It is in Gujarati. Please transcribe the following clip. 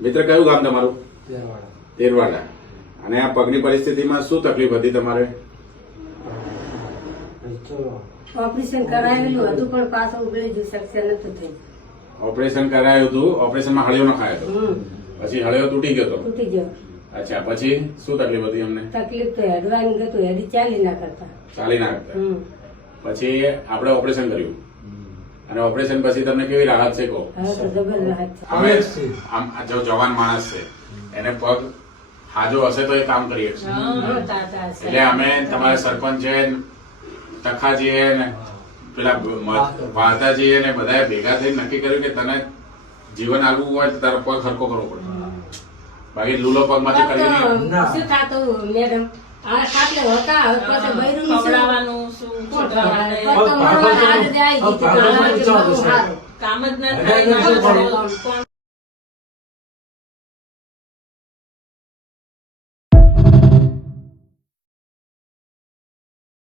મિત્ર કયું ગામ તમારું? તેરવાડા. અને આ પગની પરિસ્થિતિમાં શું તકલીફ હતી તમારે? ઓપરેશન કરાવેલું હતું પણ પાછું ઉગળી જ શકશે નતું થઈ. ઓપરેશન કરાયું હતું, ઓપરેશનમાં હળિયો નખાયો હતો, પછી હળિયો તૂટી ગયો હતો. તૂટી ગયો. અચ્છા, પછી શું તકલીફ હતી અમને? તકલીફ તો હેડવાની ગતું હેડી ચાલી ના કરતા. ચાલી ના કરતા. પછી આપણે ઓપરેશન કર્યું અને ઓપરેશન પછી તમને કેવી રાહત છે કહો? હવે તો જબર રાહત છે. હવે આમ જો જવાન માણસ છે એને પગ હાજો હશે તો એ કામ કરી શકશે. એટલે અમે તમારા સરપંચ છે, તખાજી ને પેલા વાર્તાજી ને બધા ભેગા થઈને નક્કી કર્યું કે તને જીવન આપવું હોય તો તારો પગ હરકો કરવો પડે. બાકી લૂલો પગ માંથી કરી શું થતું મેડમ? આ ખાટલે હતા હવે પછી બૈરું પકડાવાનું શું છોકરાવાને કામ જ ના થાય.